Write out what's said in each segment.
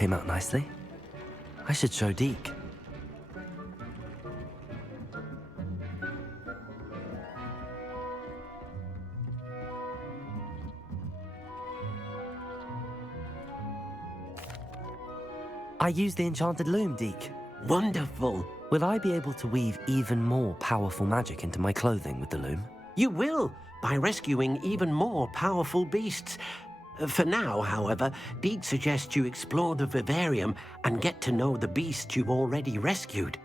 came out nicely. I should show Deke. I used the enchanted loom, Deke. Wonderful. Will I be able to weave even more powerful magic into my clothing with the loom? You will, by rescuing even more powerful beasts. For now, however, Deke suggests you explore the vivarium and get to know the beasts you've already rescued.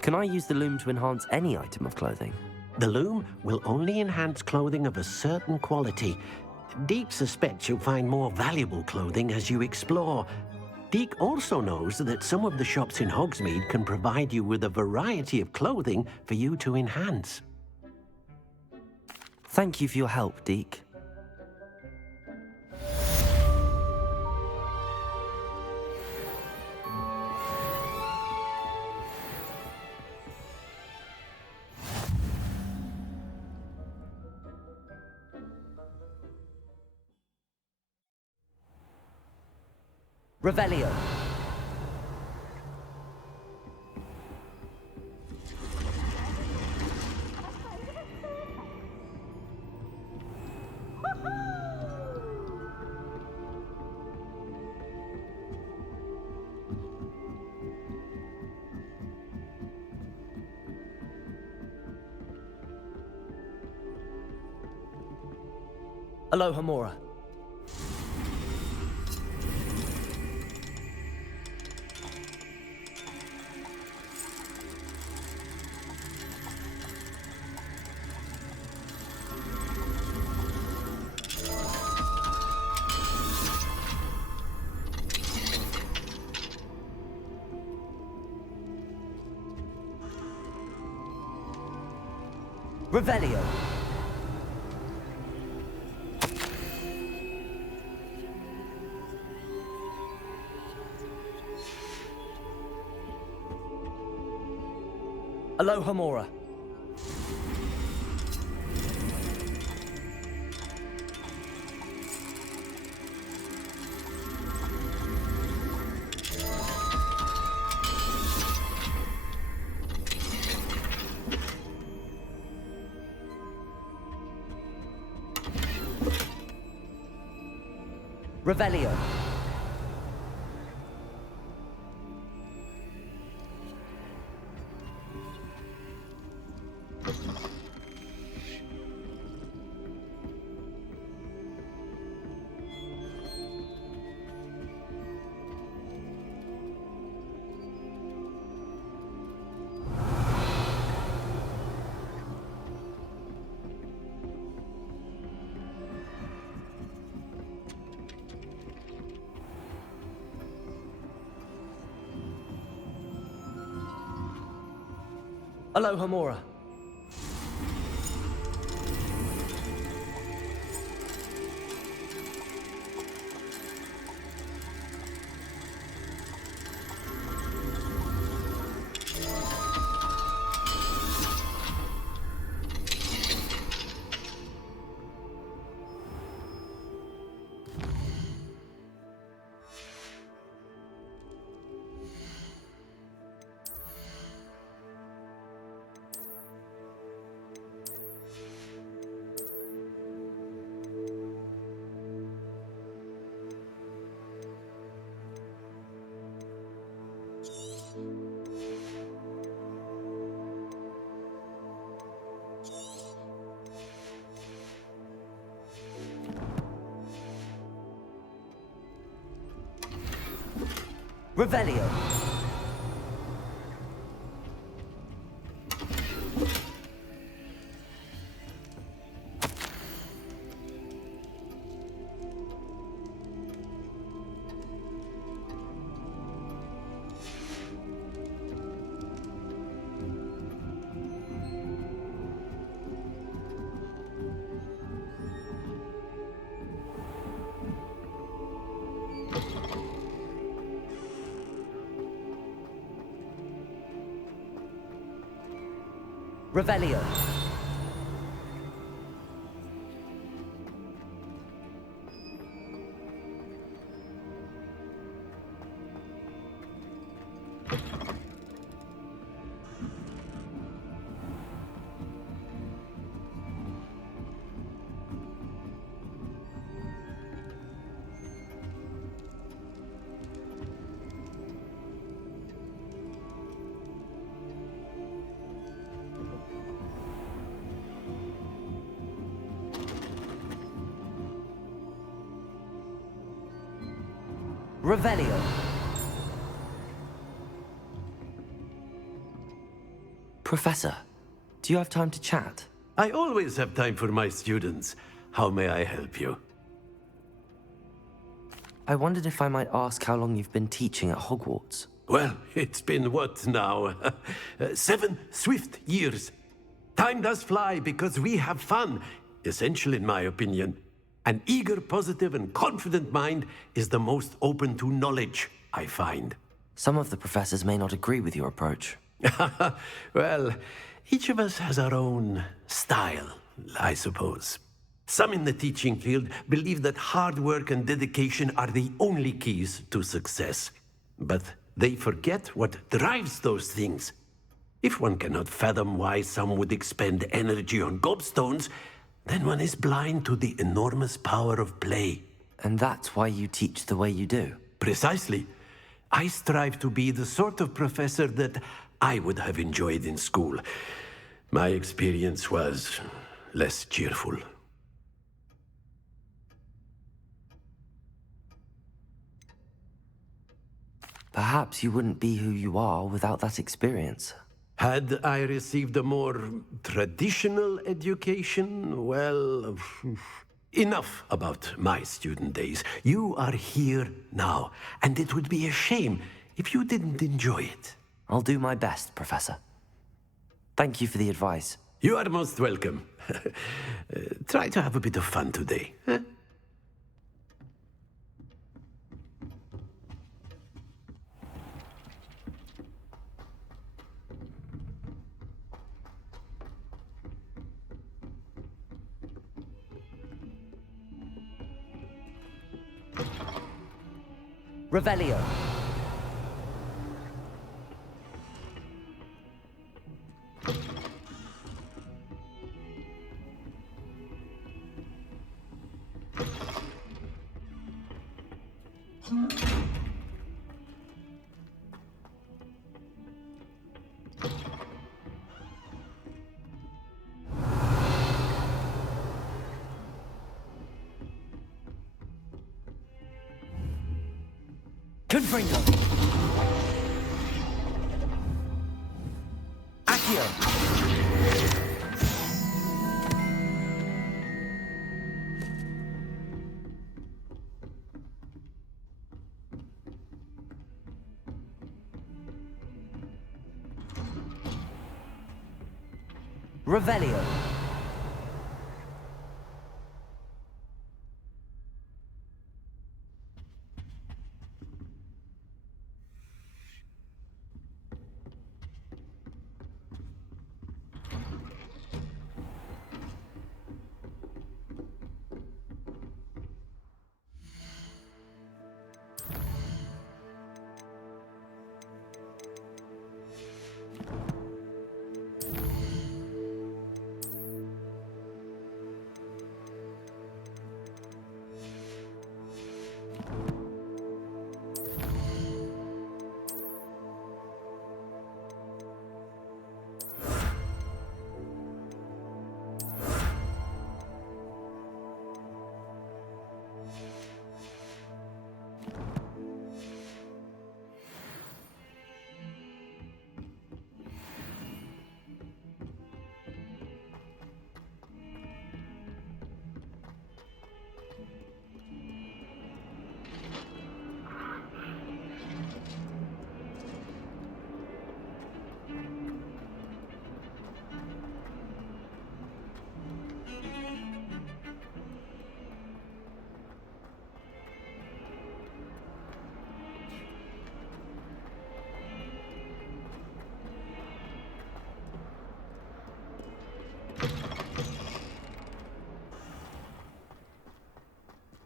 Can I use the loom to enhance any item of clothing? The loom will only enhance clothing of a certain quality. Deke suspects you'll find more valuable clothing as you explore. Deke also knows that some of the shops in Hogsmeade can provide you with a variety of clothing for you to enhance. Thank you for your help, Deke. Revelio. Aloha Mora. Revelio. Aloha Mora. Revelio. Aloha Mora. Revelio. Revelio. Revelio. Professor, do you have time to chat? I always have time for my students. How may I help you? I wondered if I might ask how long you've been teaching at Hogwarts. Well, it's been what now? 7 swift years. Time does fly because we have fun. Essential in my opinion. An eager, positive, and confident mind is the most open to knowledge, I find. Some of the professors may not agree with your approach. Well, each of us has our own style, I suppose. Some in the teaching field believe that hard work and dedication are the only keys to success. But they forget what drives those things. If one cannot fathom why some would expend energy on gobstones, then one is blind to the enormous power of play. And that's why you teach the way you do. Precisely. I strive to be the sort of professor that I would have enjoyed in school. My experience was less cheerful. Perhaps you wouldn't be who you are without that experience. Had I received a more traditional education, well, enough about my student days. You are here now, and it would be a shame if you didn't enjoy it. I'll do my best, Professor. Thank you for the advice. You are most welcome. Try to have a bit of fun today. Huh? Revelio. Confringo. Accio. Revelio.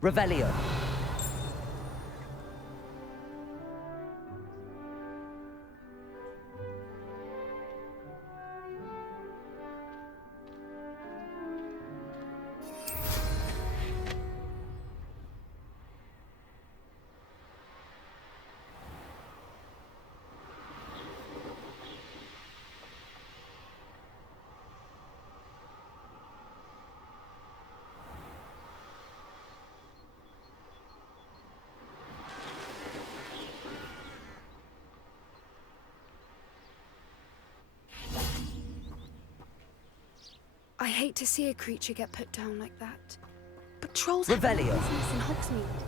Revelio. I hate to see a creature get put down like that. But trolls have Revelio. no business in Hogsmeade.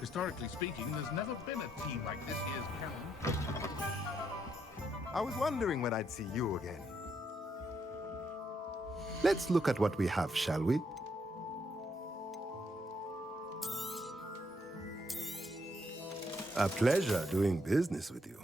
Historically speaking, there's never been a team like this year's canon. I was wondering when I'd see you again. Let's look at what we have, shall we? A pleasure doing business with you.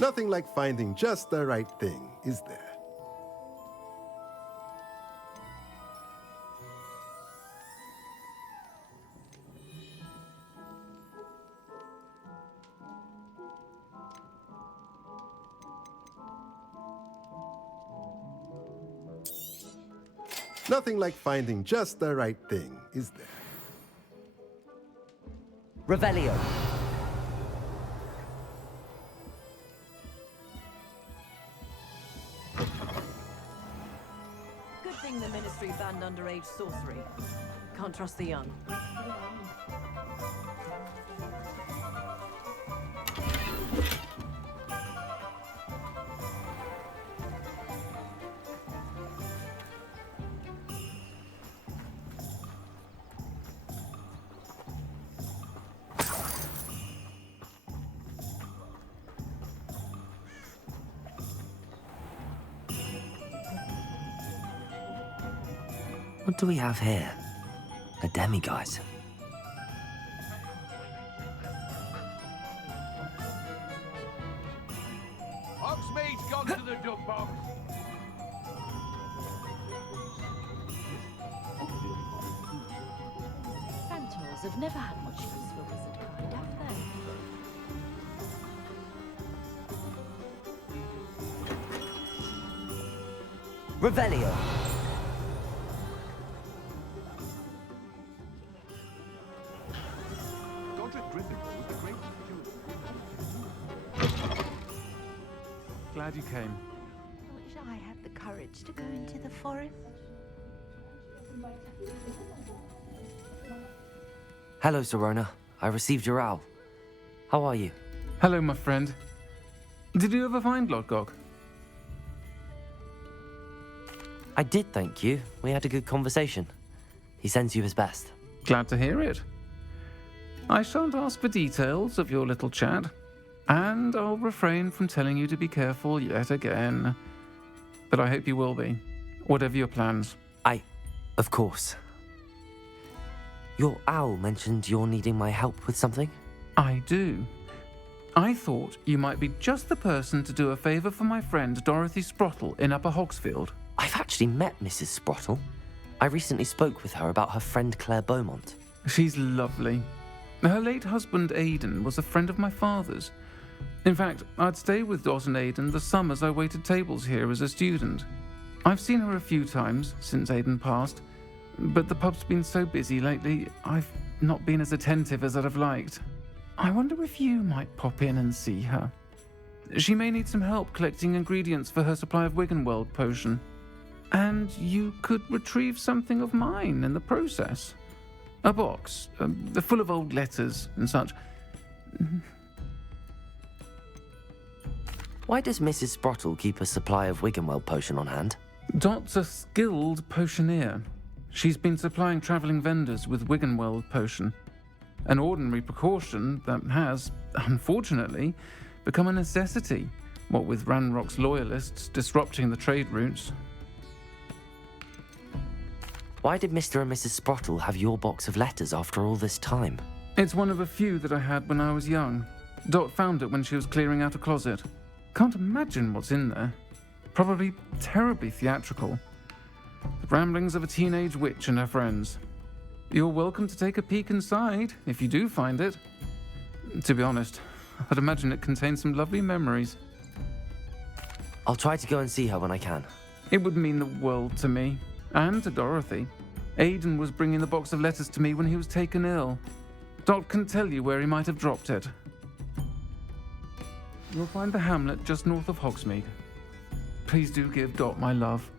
Nothing like finding just the right thing, is there? Nothing like finding just the right thing, is there? Revelio. Good thing the Ministry banned underage sorcery. Can't trust the young. What do we have here? A demiguise. Hogsmeade's gone to the duck box. Centaurs have never had much use for wizard kind, have they? Revelio. Glad you came. I wish I had the courage to go into the forest. Hello, Sirona. I received your owl. How are you? Hello, my friend. Did you ever find Lodgok? I did, thank you. We had a good conversation. He sends you his best. Glad to hear it. I shan't ask for details of your little chat, and I'll refrain from telling you to be careful yet again. But I hope you will be, whatever your plans. Of course. Your owl mentioned you're needing my help with something? I do. I thought you might be just the person to do a favour for my friend Dorothy Sprottle in Upper Hogsfield. I've actually met Mrs. Sprottle. I recently spoke with her about her friend Claire Beaumont. She's lovely. Her late husband Aidan was a friend of my father's. In fact, I'd stay with Dot and Aidan the summers I waited tables here as a student. I've seen her a few times since Aidan passed, but the pub's been so busy lately, I've not been as attentive as I'd have liked. I wonder if you might pop in and see her. She may need some help collecting ingredients for her supply of Wiggenweld Potion. And you could retrieve something of mine in the process. A box, full of old letters and such. Why does Mrs. Sprottle keep a supply of Wiggenweld Potion on hand? Dot's a skilled potioneer. She's been supplying travelling vendors with Wiggenweld Potion. An ordinary precaution that has, unfortunately, become a necessity, what with Ranrock's loyalists disrupting the trade routes. Why did Mr. and Mrs. Sprottle have your box of letters after all this time? It's one of a few that I had when I was young. Dot found it when she was clearing out a closet. Can't imagine what's in there. Probably terribly theatrical. The ramblings of a teenage witch and her friends. You're welcome to take a peek inside, if you do find it. To be honest, I'd imagine it contains some lovely memories. I'll try to go and see her when I can. It would mean the world to me, and to Dorothy. Aidan was bringing the box of letters to me when he was taken ill. Dot can tell you where he might have dropped it. You'll find the hamlet just north of Hogsmeade. Please do give Dot my love.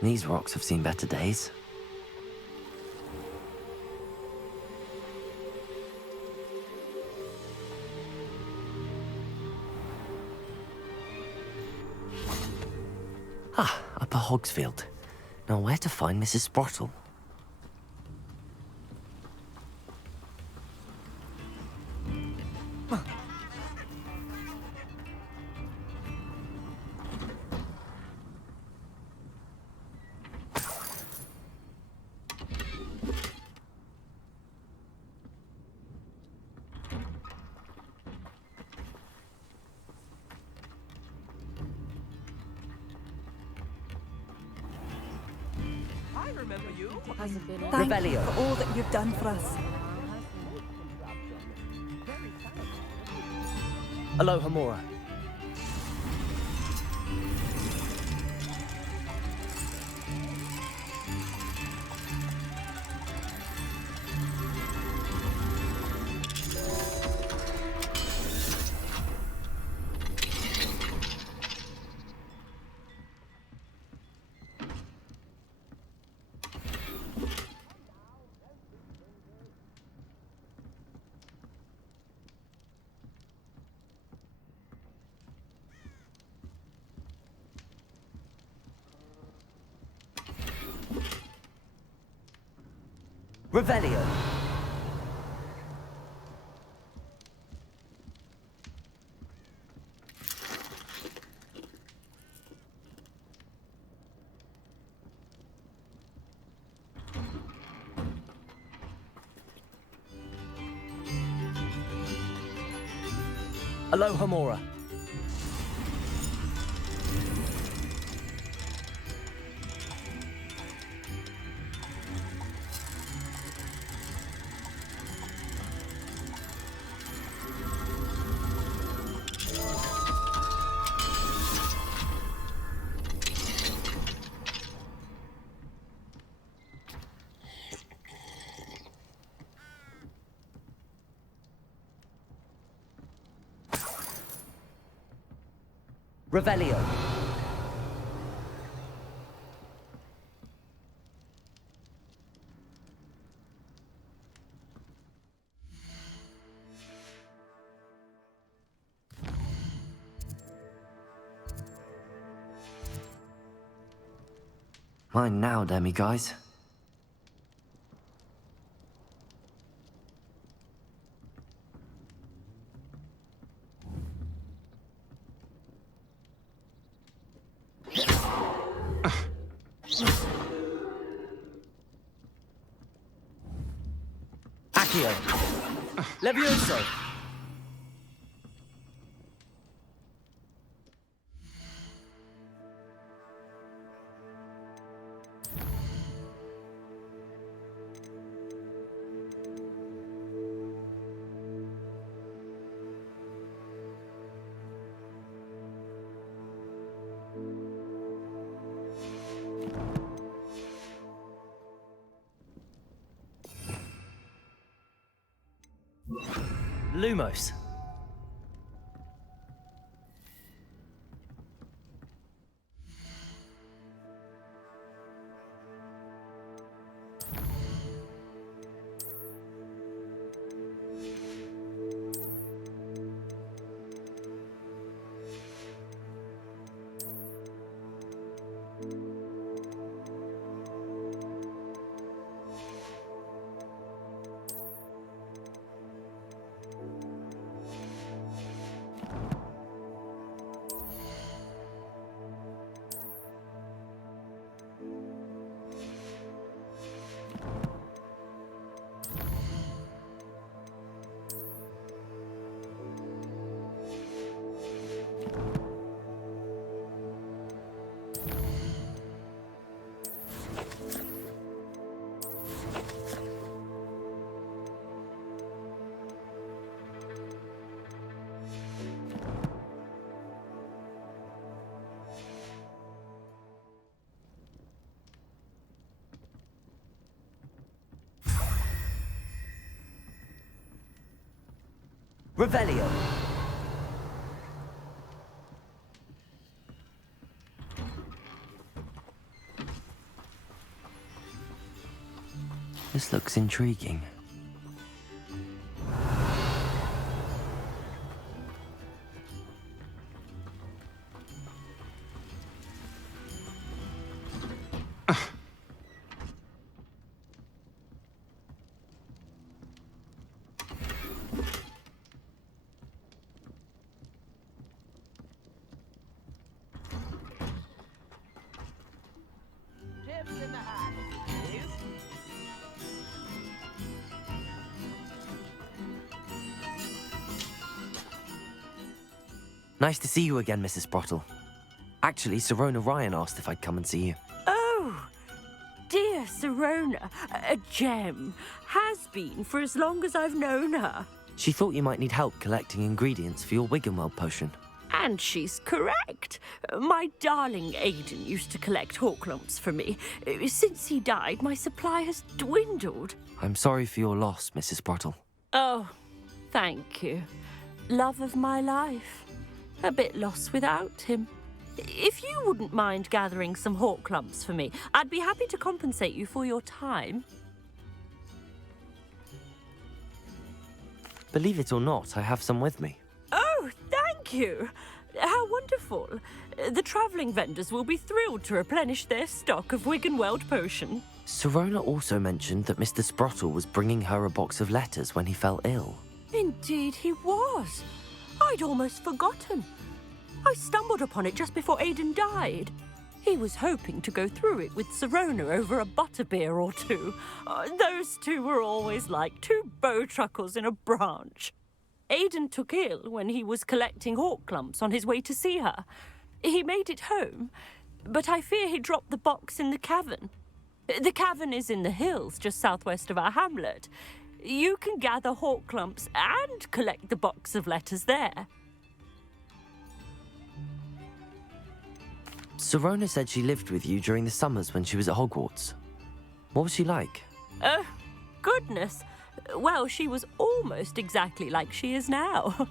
These rocks have seen better days. Ah, Upper Hogsfield. Now where to find Mrs. Sprottle? Thank you for all that you've done for us. Aloha Mora. Revelio. Aloha Mora. Revelio. Mine now, demi-guys. Accio. Levioso. Lumos. Revelio. This looks intriguing. Nice to see you again, Mrs Sprottle. Actually, Sirona Ryan asked if I'd come and see you. Oh, dear Sirona, a gem. Has been for as long as I've known her. She thought you might need help collecting ingredients for your Wiggenweld Potion. And she's correct. My darling Aidan used to collect hawk lumps for me. Since he died, my supply has dwindled. I'm sorry for your loss, Mrs Sprottle. Oh, thank you. Love of my life. A bit lost without him. If you wouldn't mind gathering some hawk lumps for me, I'd be happy to compensate you for your time. Believe it or not, I have some with me. Oh, thank you. How wonderful. The travelling vendors will be thrilled to replenish their stock of Wiggenweld Potion. Sirona also mentioned that Mr Sprottle was bringing her a box of letters when he fell ill. Indeed he was. I'd almost forgotten. I stumbled upon it just before Aidan died. He was hoping to go through it with Sirona over a butterbeer or two. Those two were always like two bowtruckles in a branch. Aidan took ill when he was collecting hawk clumps on his way to see her. He made it home, but I fear he dropped the box in the cavern. The cavern is in the hills just southwest of our hamlet. You can gather hawk clumps and collect the box of letters there. Sirona said she lived with you during the summers when she was at Hogwarts. What was she like? Oh, goodness. Well, she was almost exactly like she is now.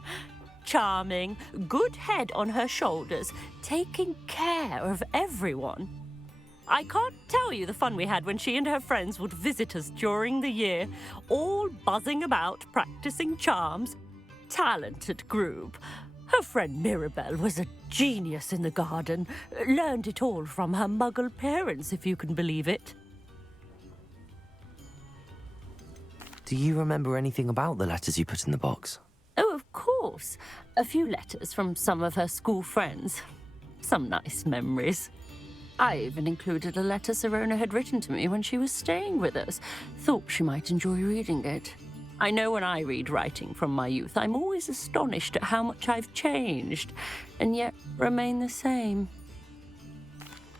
Charming, good head on her shoulders, taking care of everyone. I can't tell you the fun we had when she and her friends would visit us during the year, all buzzing about, practicing charms. Talented group. Her friend Mirabelle was a genius in the garden. Learned it all from her muggle parents, if you can believe it. Do you remember anything about the letters you put in the box? Oh, of course. A few letters from some of her school friends. Some nice memories. I even included a letter Sirona had written to me when she was staying with us. Thought she might enjoy reading it. I know when I read writing from my youth, I'm always astonished at how much I've changed, and yet remain the same.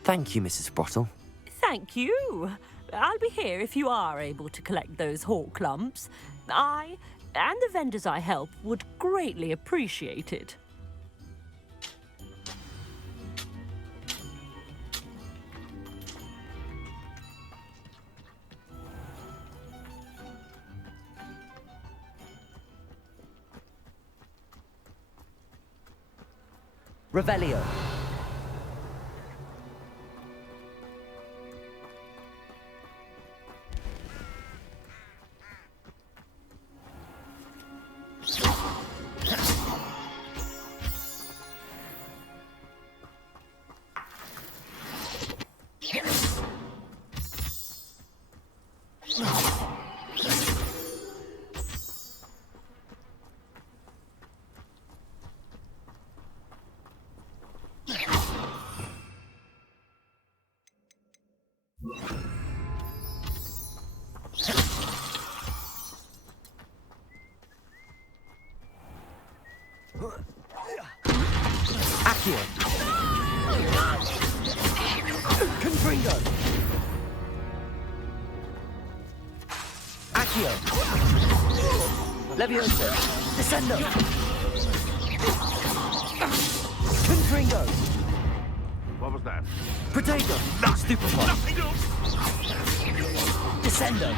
Thank you, Mrs Sprottle. Thank you. I'll be here if you are able to collect those hawk clumps. I, and the vendors I help, would greatly appreciate it. Revelio. Accio. Confringo. Accio. Levioso. Descendo. Confringo. What was that? Protego. Stupefy. Descendo.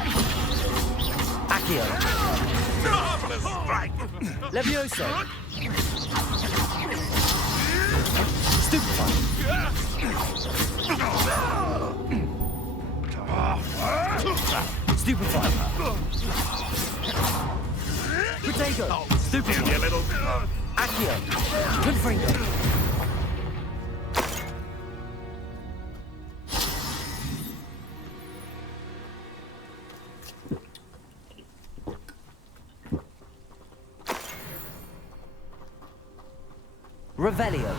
Accio. Marvelous strike! Levioso. Stupefy. Stupefy. Protego. Stupefy. You little... Accio. Confringo. Revelio.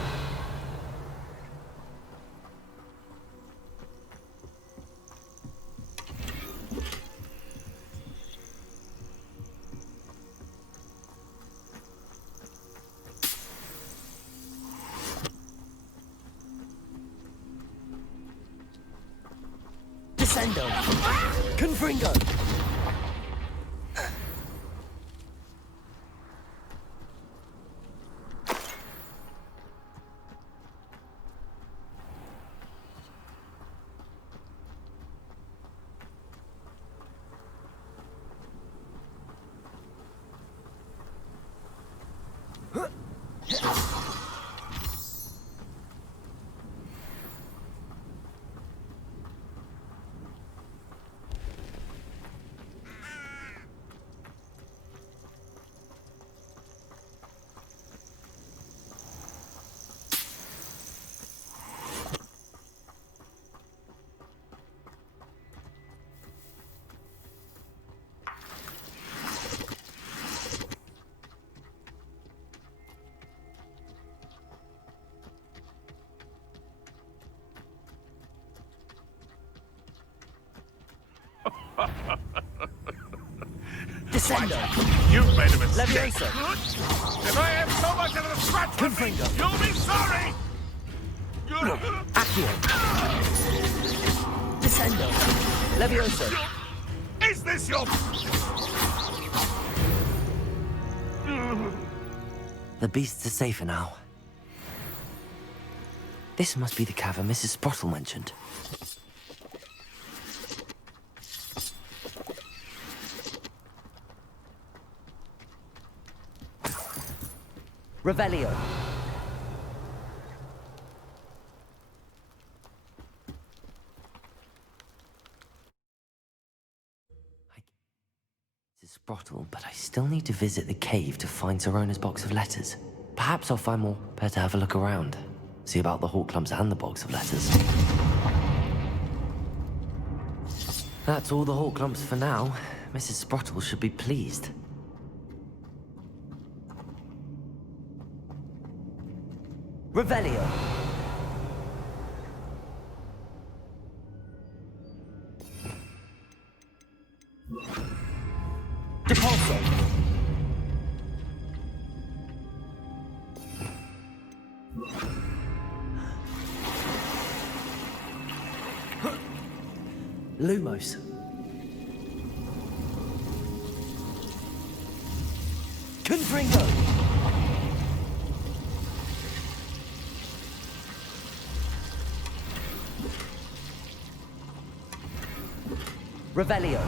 Descendo. Confringo. Right. You've made a mistake. Leviosa! If I have so much of a scratch on me, you'll be sorry! Accio! Descendo! Leviosa! Is this your... The beasts are safer now. This must be the cavern Mrs Sprottle mentioned. Revelio. Mrs Sprottle, but I still need to visit the cave to find Sirona's box of letters. Perhaps I'll find more. Better have a look around. See about the hawk clumps and the box of letters. That's all the hawk clumps for now. Mrs Sprottle should be pleased. Revelio. Depulso. Lumos. Confringo. Revelio.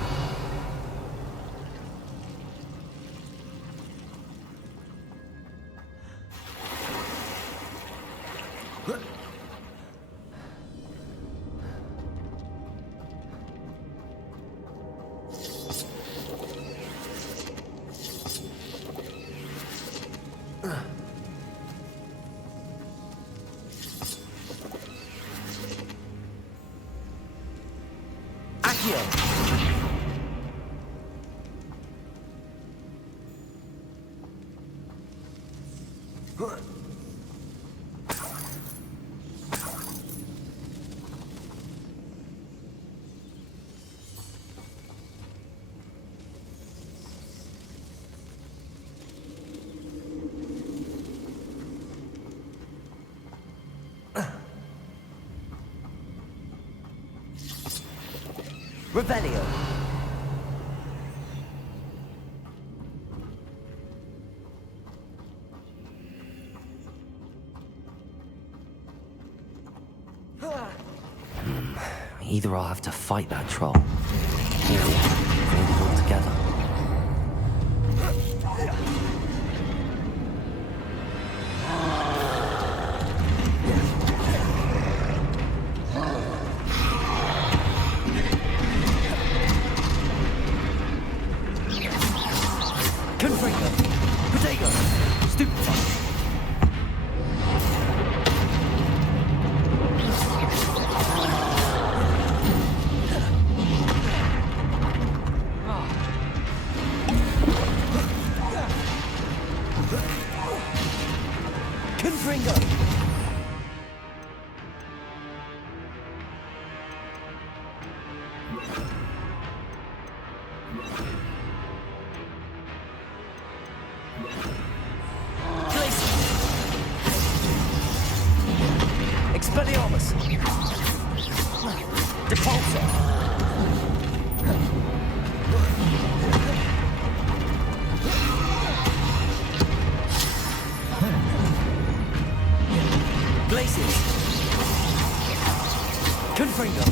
Accio. Revelio. Either I'll have to fight that troll, or hold it all together. Confringo! Protego! Stupefy! Confringo! Expelliarmus! Depulso! Glacius! Confringo!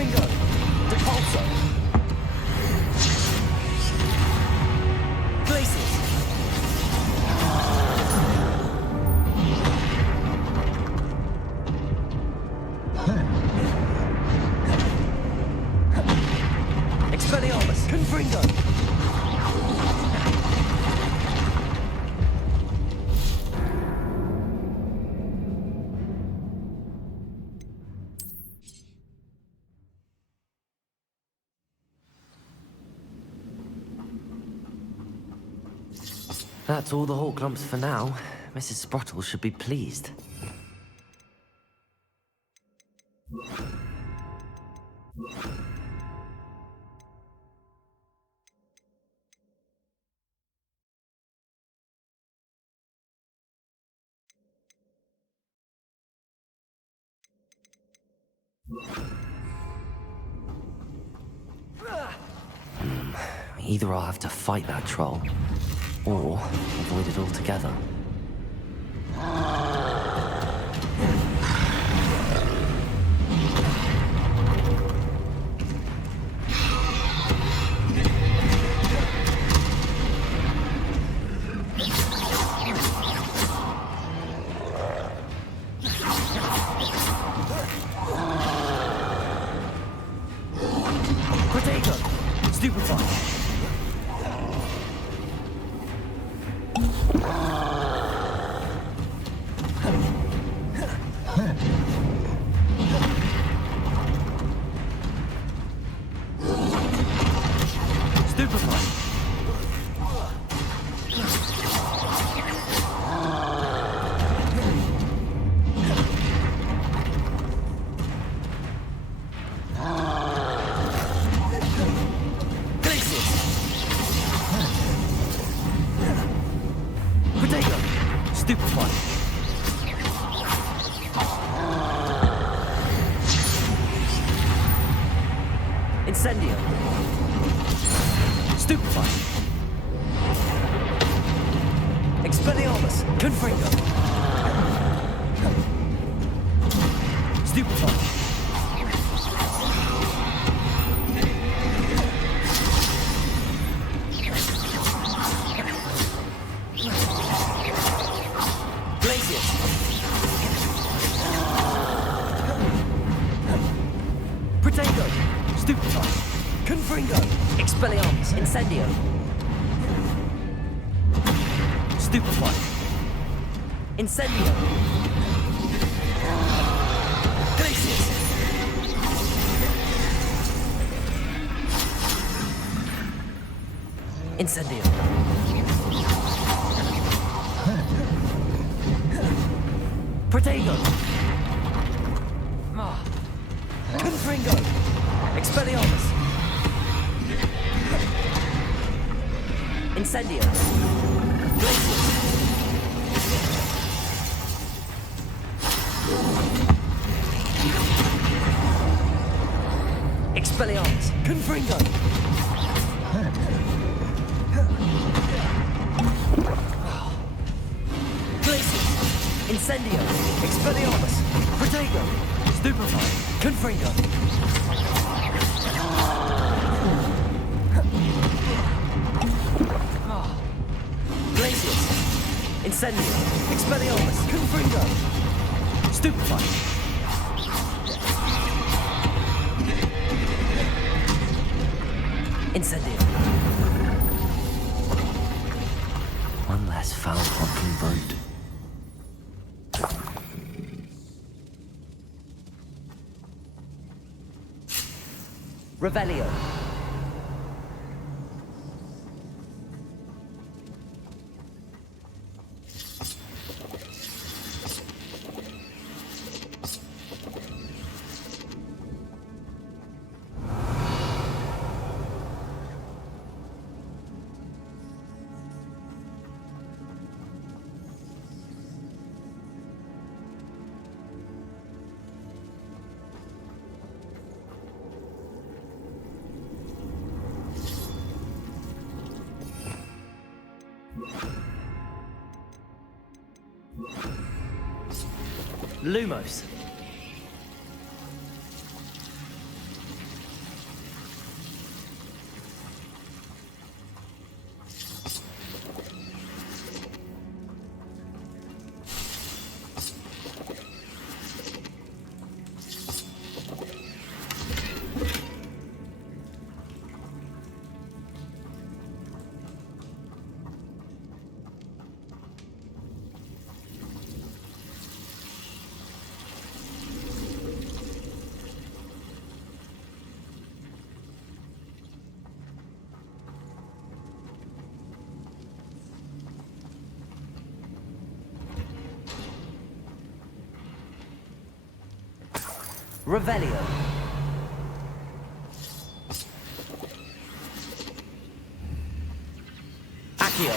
Confringo! Depulso! Glacius! Expelliarmus! Confringo! That's all the Horklumps for now. Mrs Sprottle should be pleased. Either I'll have to fight that troll, or avoid it altogether. Protego! Stupefy! Incendio. Stupefy. Expelliarmus. Confringo. Stupefy. Glacius. Protego. Stupefy. Confringo. Expelliarmus. Incendio. Stupefy. Incendio. Glacius. Incendio. Protego. Confringo. Expelliarmus. Incendio. Glacius. Expelliarmus. Confringo. Glacius. Incendio. Expelliarmus. Protego. Stupefy. Confringo. Glacius. Incendio. Expelliarmus. Confringo. Stupefy. Incendio. One less foul-honking brute. Revelio. Lumos. Revelio. Accio.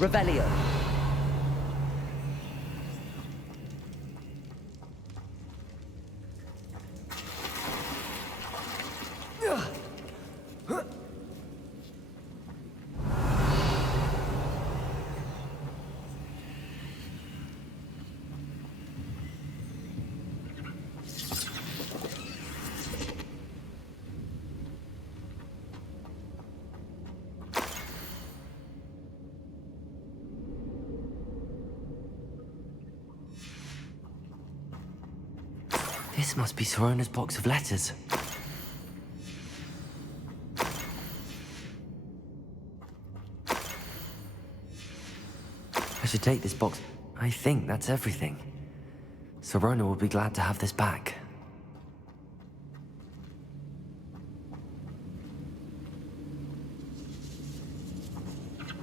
Revelio. This must be Sirona's box of letters. I should take this box. I think that's everything. Sirona will be glad to have this back.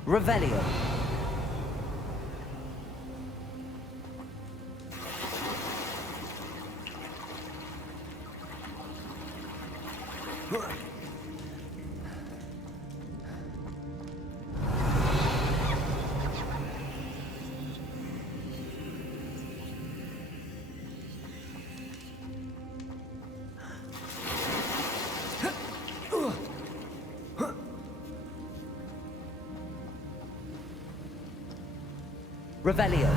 Revelio. Revelio.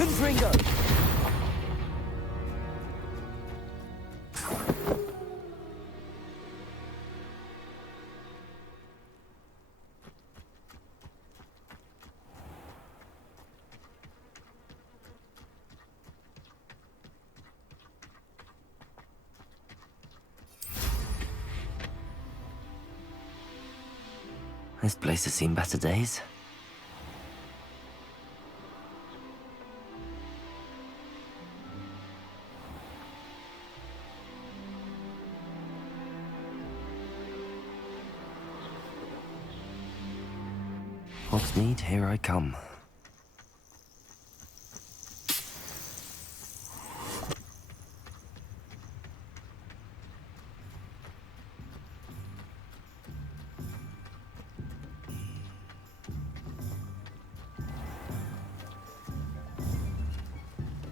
Confringo! This place has seen better days. Hogsmeade, here I come.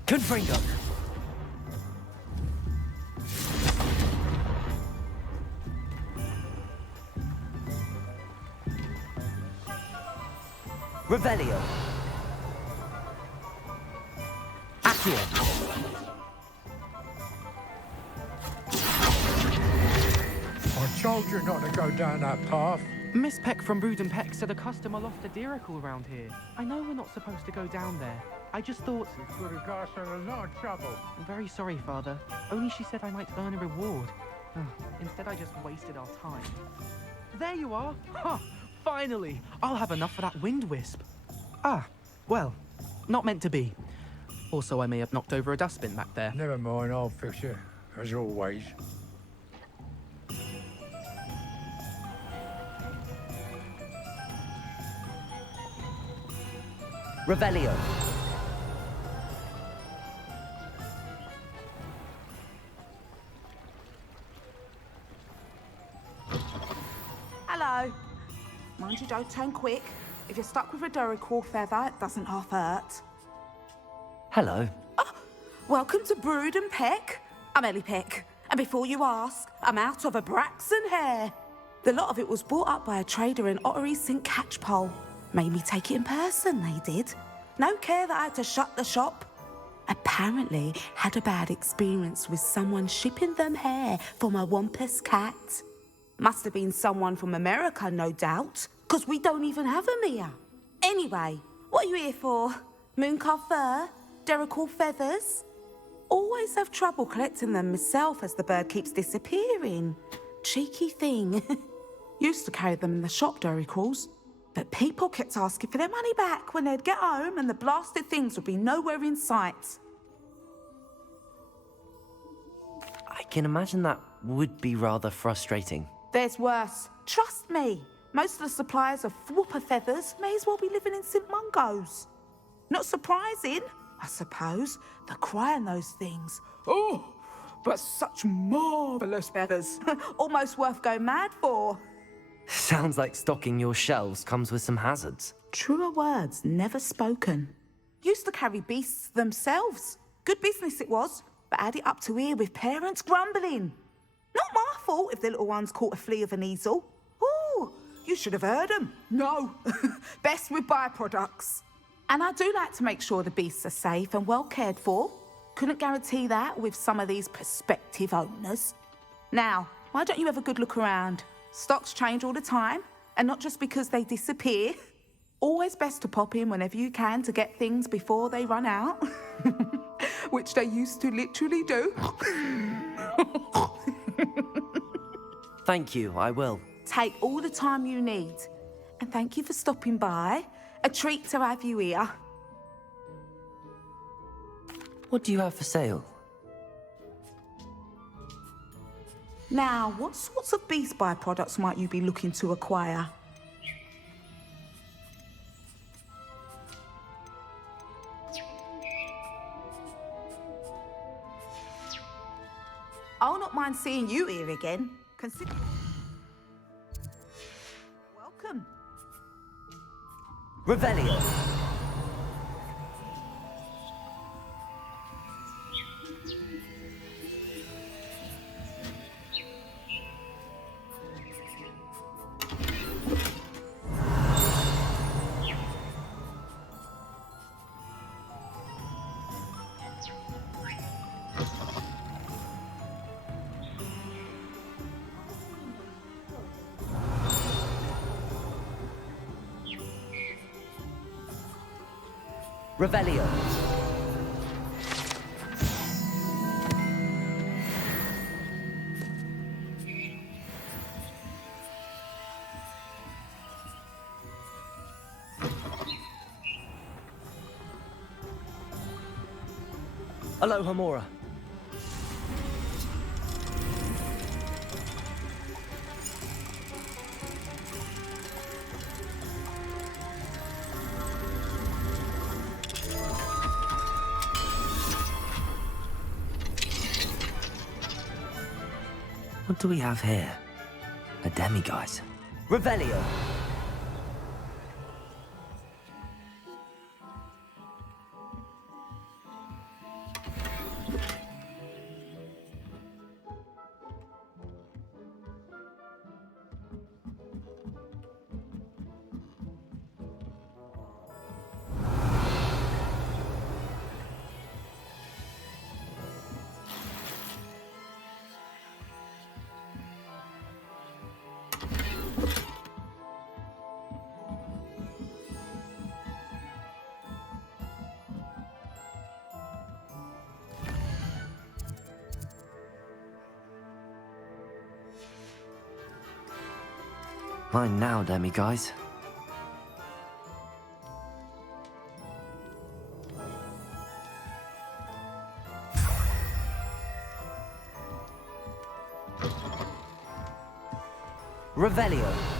Confringo! Revelio! Accio! I told you not to go down that path. Miss Peck from Brood and Peck said a customer lost a deeracle around here. I know we're not supposed to go down there. I just thought... You could have got us in a lot of trouble. I'm very sorry, Father. Only she said I might earn a reward. Instead, I just wasted our time. There you are! Ha! Finally! I'll have enough for that wind wisp. Ah, well, not meant to be. Also, I may have knocked over a dustbin back there. Never mind, I'll fix it, as always. Revelio! Hello. Mind you don't turn quick. If you're stuck with a Duracell feather, it doesn't half hurt. Hello. Oh, welcome to Brood and Peck. I'm Ellie Peck. And before you ask, I'm out of a Braxton hair. The lot of it was bought up by a trader in Ottery St. Catchpole. Made me take it in person, they did. No care that I had to shut the shop. Apparently had a bad experience with someone shipping them hair for my Wampus cat. Must have been someone from America, no doubt, because we don't even have them here. Anyway, what are you here for? Mooncar fur? Duracell feathers? Always have trouble collecting them myself as the bird keeps disappearing. Cheeky thing. Used to carry them in the shop, Duracells, but people kept asking for their money back when they'd get home and the blasted things would be nowhere in sight. I can imagine that would be rather frustrating. There's worse. Trust me. Most of the suppliers of whooper feathers may as well be living in St. Mungo's. Not surprising, I suppose, the cry on those things. Oh, but such marvellous feathers. Almost worth going mad for. Sounds like stocking your shelves comes with some hazards. Truer words never spoken. Used to carry beasts themselves. Good business it was, but had it up to here with parents grumbling. Not my fault if the little ones caught a flea of an easel. Ooh, you should have heard them. No, best with byproducts. And I do like to make sure the beasts are safe and well cared for. Couldn't guarantee that with some of these prospective owners. Now, why don't you have a good look around? Stocks change all the time, and not just because they disappear. Always best to pop in whenever you can to get things before they run out. Which they used to literally do. Thank you, I will. Take all the time you need. And thank you for stopping by. A treat to have you here. What do you have for sale? Now, what sorts of beast byproducts might you be looking to acquire? I'll not mind seeing you here again. Consider... Welcome. Revelio. Revelio. Aloha Mora. What do we have here? A demiguise. Revelio! Mine now, demiguise. Revelio.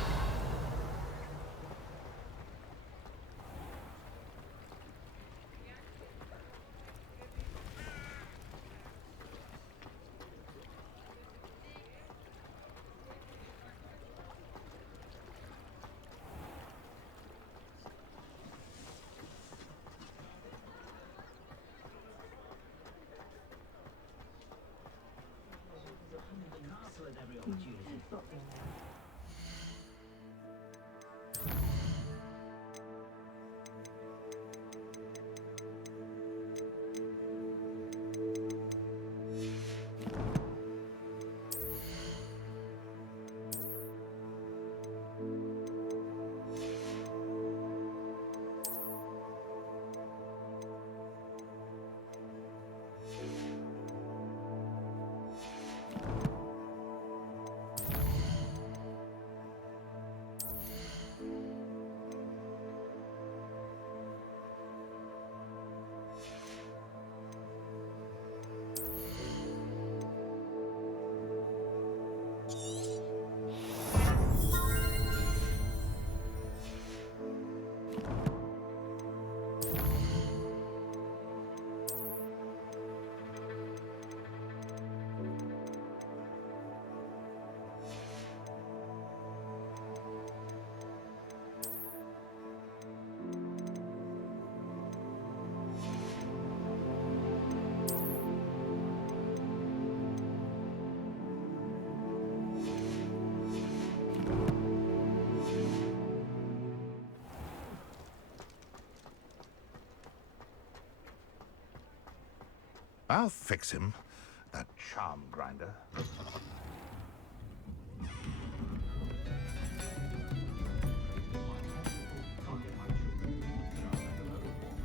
I'll fix him, that charm grinder.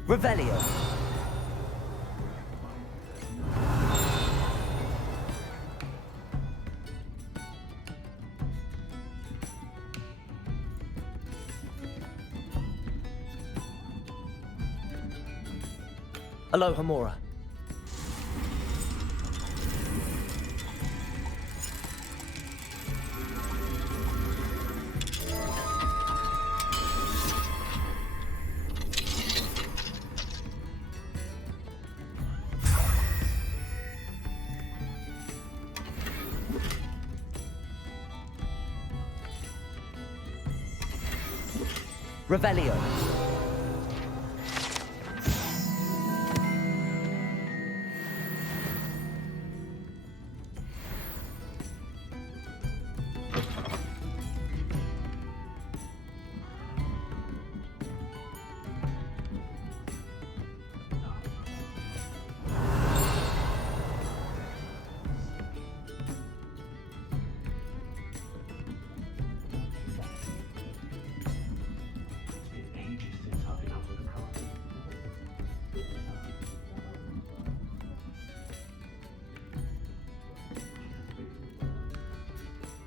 Revelio. Aloha Mora. Revelio.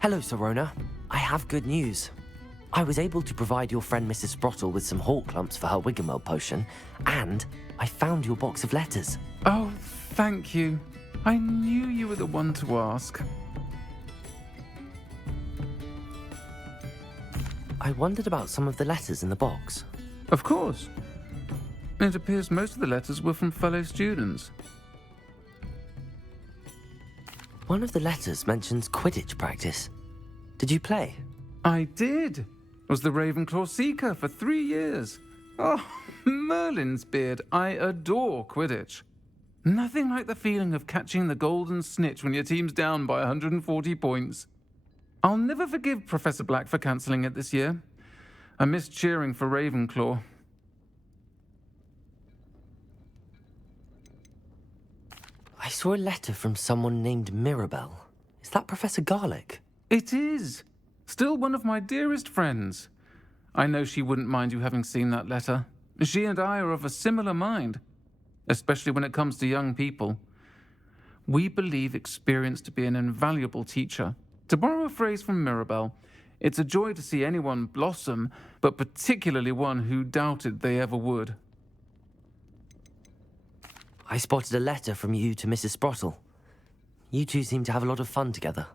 Hello, Sirona. I have good news. I was able to provide your friend Mrs Sprottle with some hawk clumps for her Wiggenweld Potion, and I found your box of letters. Oh, thank you. I knew you were the one to ask. I wondered about some of the letters in the box. Of course. It appears most of the letters were from fellow students. One of the letters mentions Quidditch practice. Did you play? I did. Was the Ravenclaw Seeker for 3 years. Oh, Merlin's beard. I adore Quidditch. Nothing like the feeling of catching the golden snitch when your team's down by 140 points. I'll never forgive Professor Black for cancelling it this year. I missed cheering for Ravenclaw. I saw a letter from someone named Mirabelle. Is that Professor Garlick? It is. Still one of my dearest friends. I know she wouldn't mind you having seen that letter. She and I are of a similar mind, especially when it comes to young people. We believe experience to be an invaluable teacher. To borrow a phrase from Mirabelle, it's a joy to see anyone blossom, but particularly one who doubted they ever would. I spotted a letter from you to Mrs Sprottle. You two seem to have a lot of fun together.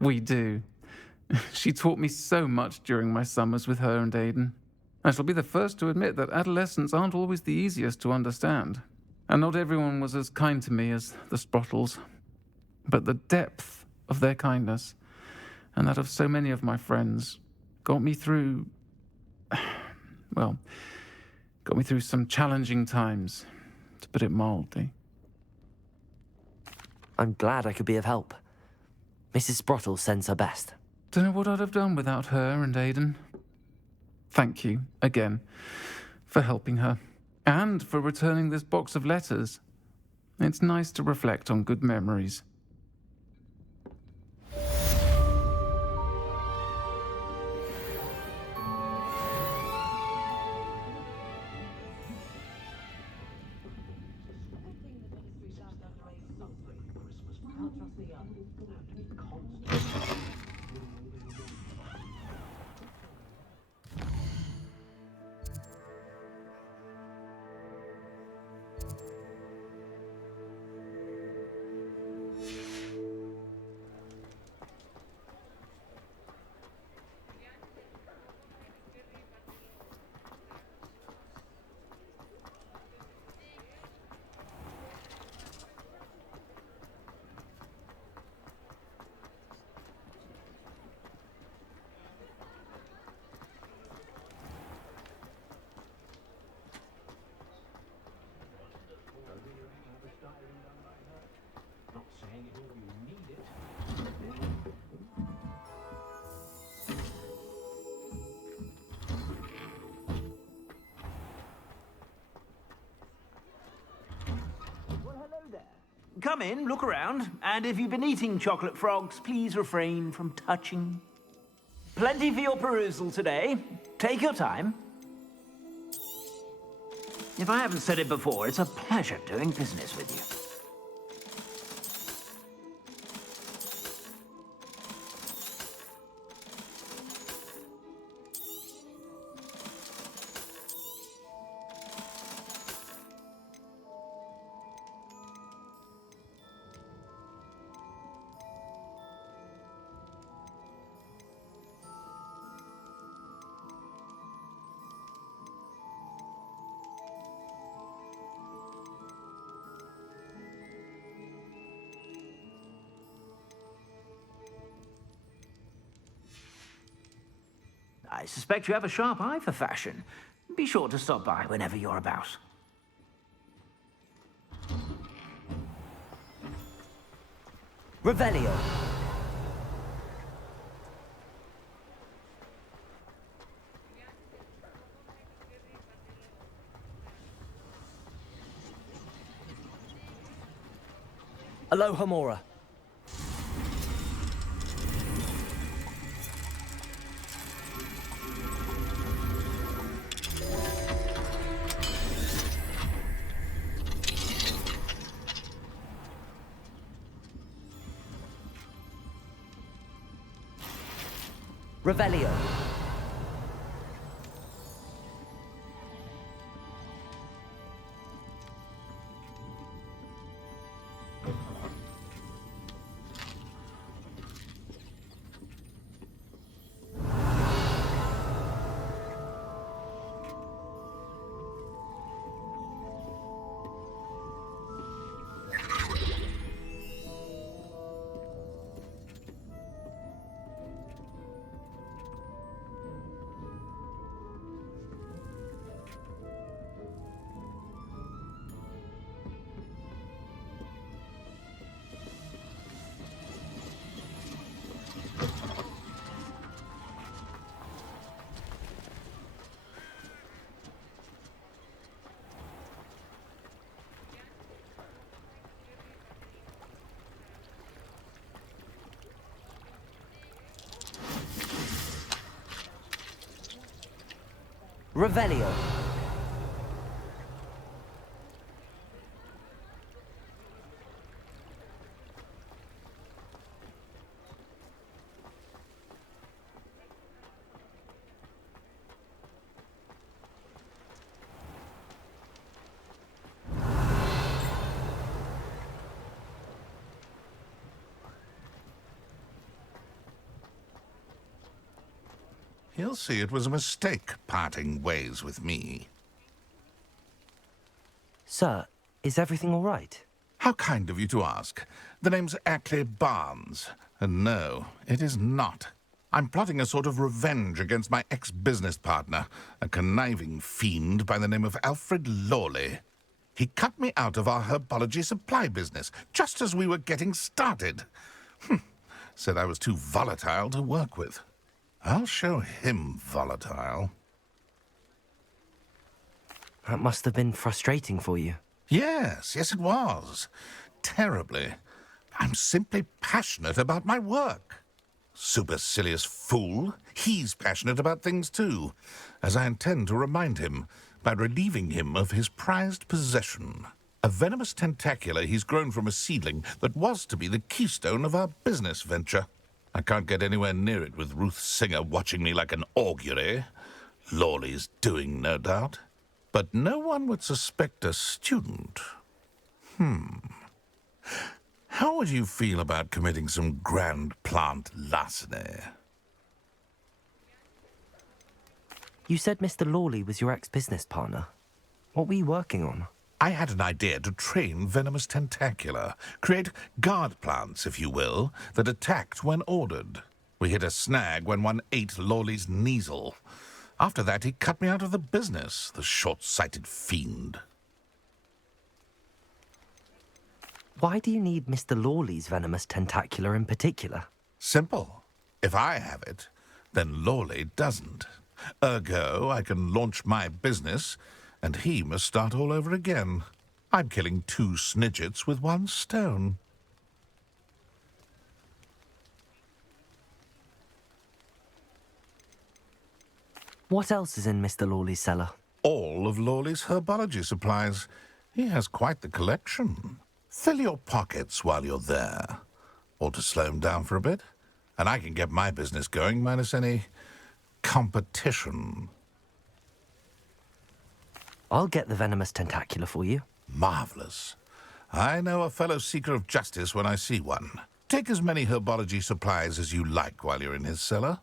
We do. She taught me so much during my summers with her and Aidan. I shall be the first to admit that adolescents aren't always the easiest to understand, and not everyone was as kind to me as the Sprottles. But the depth of their kindness, and that of so many of my friends, got me through some challenging times, to put it mildly. I'm glad I could be of help. Mrs Sprottle sends her best. Don't know what I'd have done without her and Aidan. Thank you, again, for helping her, and for returning this box of letters. It's nice to reflect on good memories. Come in, look around, and if you've been eating chocolate frogs, please refrain from touching. Plenty for your perusal today. Take your time. If I haven't said it before, it's a pleasure doing business with you. I suspect you have a sharp eye for fashion. Be sure to stop by whenever you're about. Revelio. Alohomora. Revelio. Revelio. He'll see it was a mistake parting ways with me. Sir, is everything all right? How kind of you to ask. The name's Ackley Barnes. And no, it is not. I'm plotting a sort of revenge against my ex-business partner, a conniving fiend by the name of Alfred Lawley. He cut me out of our herbology supply business, just as we were getting started. Said I was too volatile to work with. I'll show him volatile. That must have been frustrating for you. Yes, it was. Terribly. I'm simply passionate about my work. Supercilious fool. He's passionate about things too, as I intend to remind him by relieving him of his prized possession. A venomous tentacula he's grown from a seedling that was to be the keystone of our business venture. I can't get anywhere near it with Ruth Singer watching me like an augury. Lawley's doing, no doubt. But no one would suspect a student. How would you feel about committing some grand plant larceny? You said Mr. Lawley was your ex-business partner. What were you working on? I had an idea to train venomous tentacula, create guard plants, if you will, that attacked when ordered. We hit a snag when one ate Lawley's Kneasel. After that, he cut me out of the business, the short-sighted fiend. Why do you need Mr. Lawley's venomous tentacula in particular? Simple. If I have it, then Lawley doesn't. Ergo, I can launch my business, and he must start all over again. I'm killing 2 snidgets with 1 stone. What else is in Mr. Lawley's cellar? All of Lawley's herbology supplies. He has quite the collection. Fill your pockets while you're there. Or to slow him down for a bit, and I can get my business going minus any competition. I'll get the venomous tentacula for you. Marvelous. I know a fellow seeker of justice when I see one. Take as many herbology supplies as you like while you're in his cellar.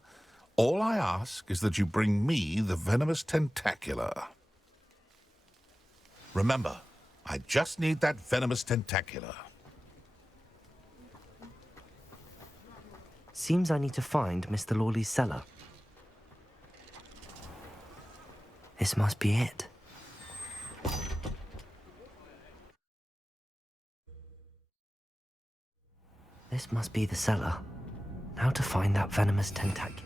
All I ask is that you bring me the venomous tentacula. Remember, I just need that venomous tentacula. Seems I need to find Mr. Lawley's cellar. This must be it. This must be the cellar. Now to find that venomous tentacula.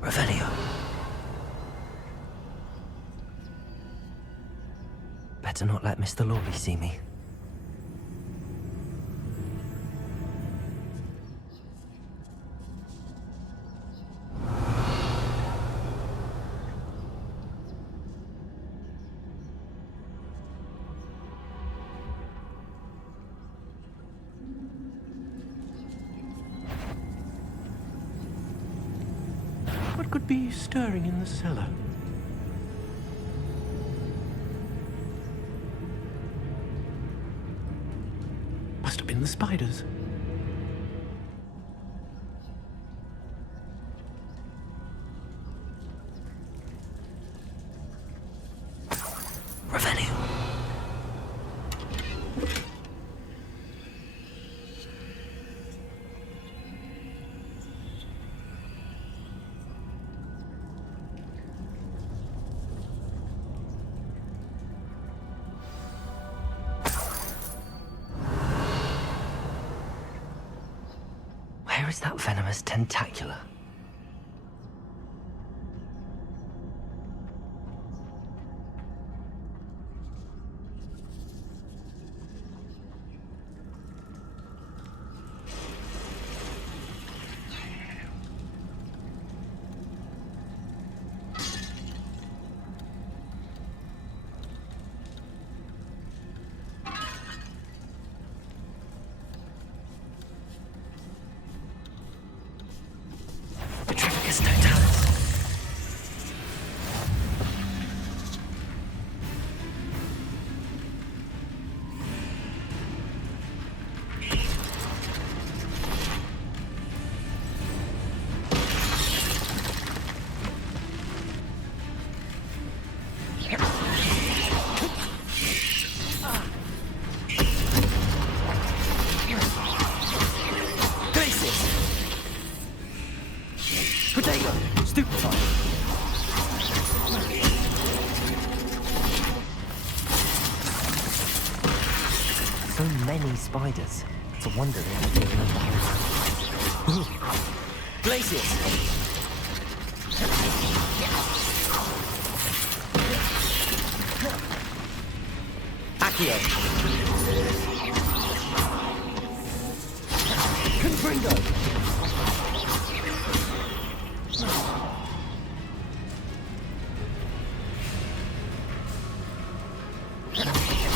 Revelio. Better not let Mr. Lawley see me. What could be stirring in the cellar? Must have been the spiders. Revelio. Where is that venomous tentacula? So many spiders. It's a wonder they haven't taken over the house. Glacius! Accio! Confringo!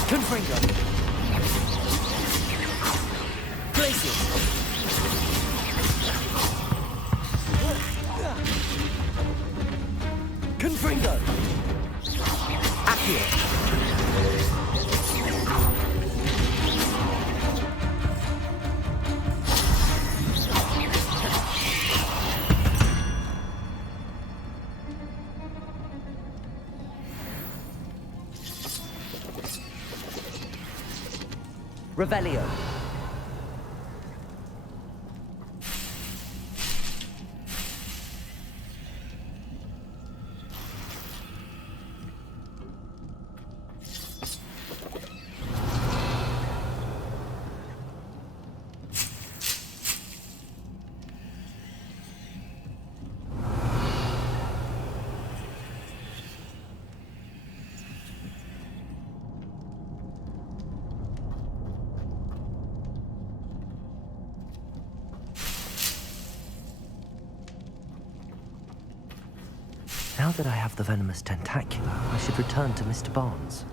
Confringo! Glacius! Confringo! Accio! Revelio. Now that I have the venomous tentacula, I should return to Mr. Barnes.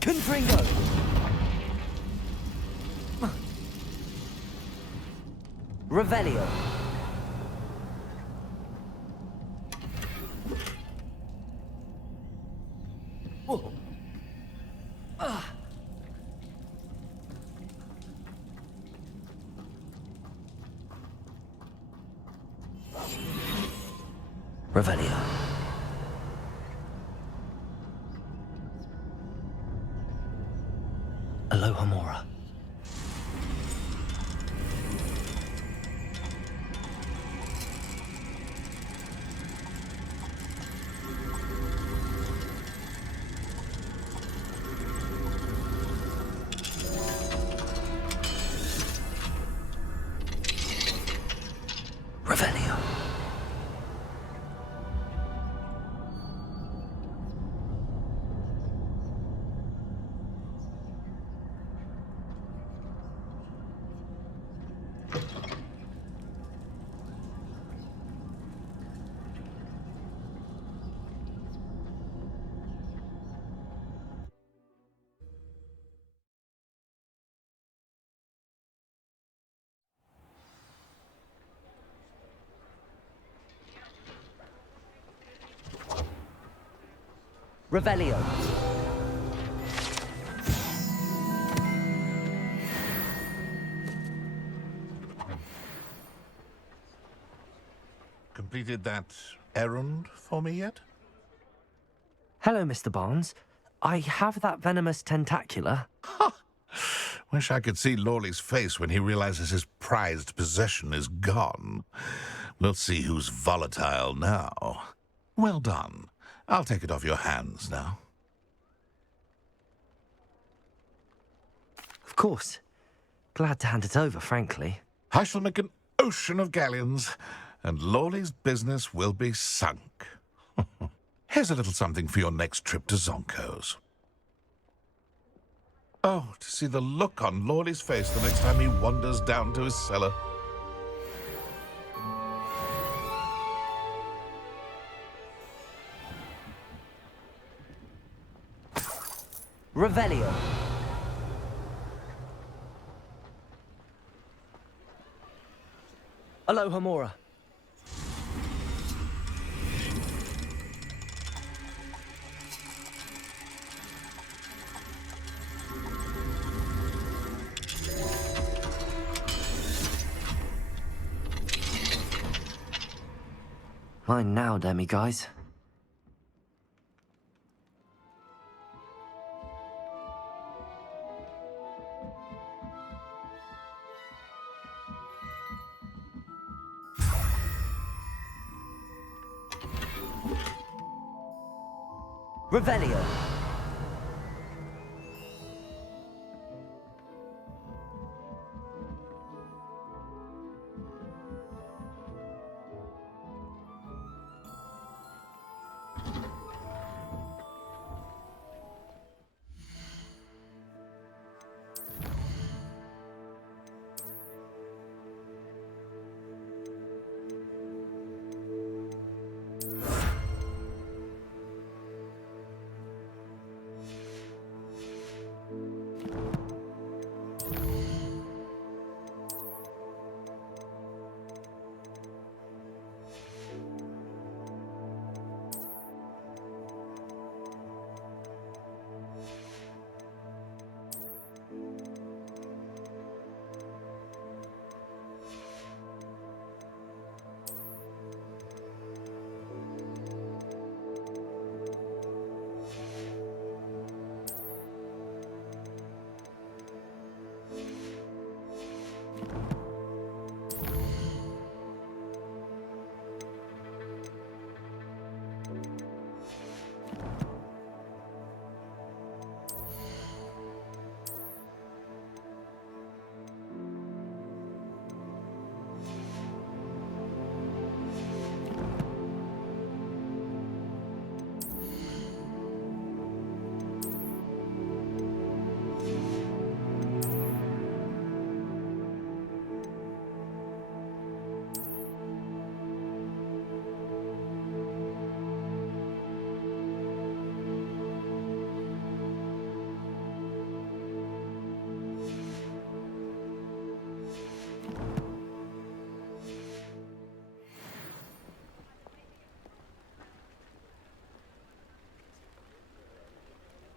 Confringo! Revelio. Oh. Revelio. Aloha Mora. Revelio. Revelio. Completed that errand for me yet? Hello, Mr. Barnes. I have that venomous tentacula. Wish I could see Lawley's face when he realizes his prized possession is gone. We'll see who's volatile now. Well done. I'll take it off your hands now. Of course. Glad to hand it over, frankly. I shall make an ocean of galleons, and Lawley's business will be sunk. Here's a little something for your next trip to Zonko's. Oh, to see the look on Lawley's face the next time he wanders down to his cellar. Revelio. Aloha Mora. Mine now, Demi guys. Revelio.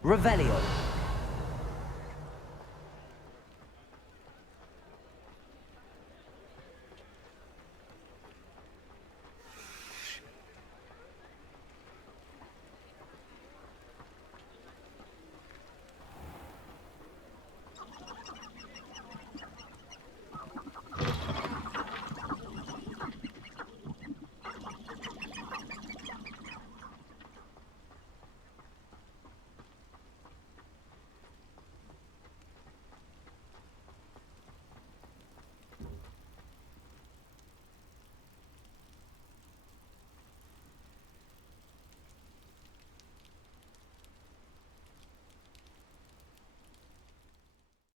Revelio.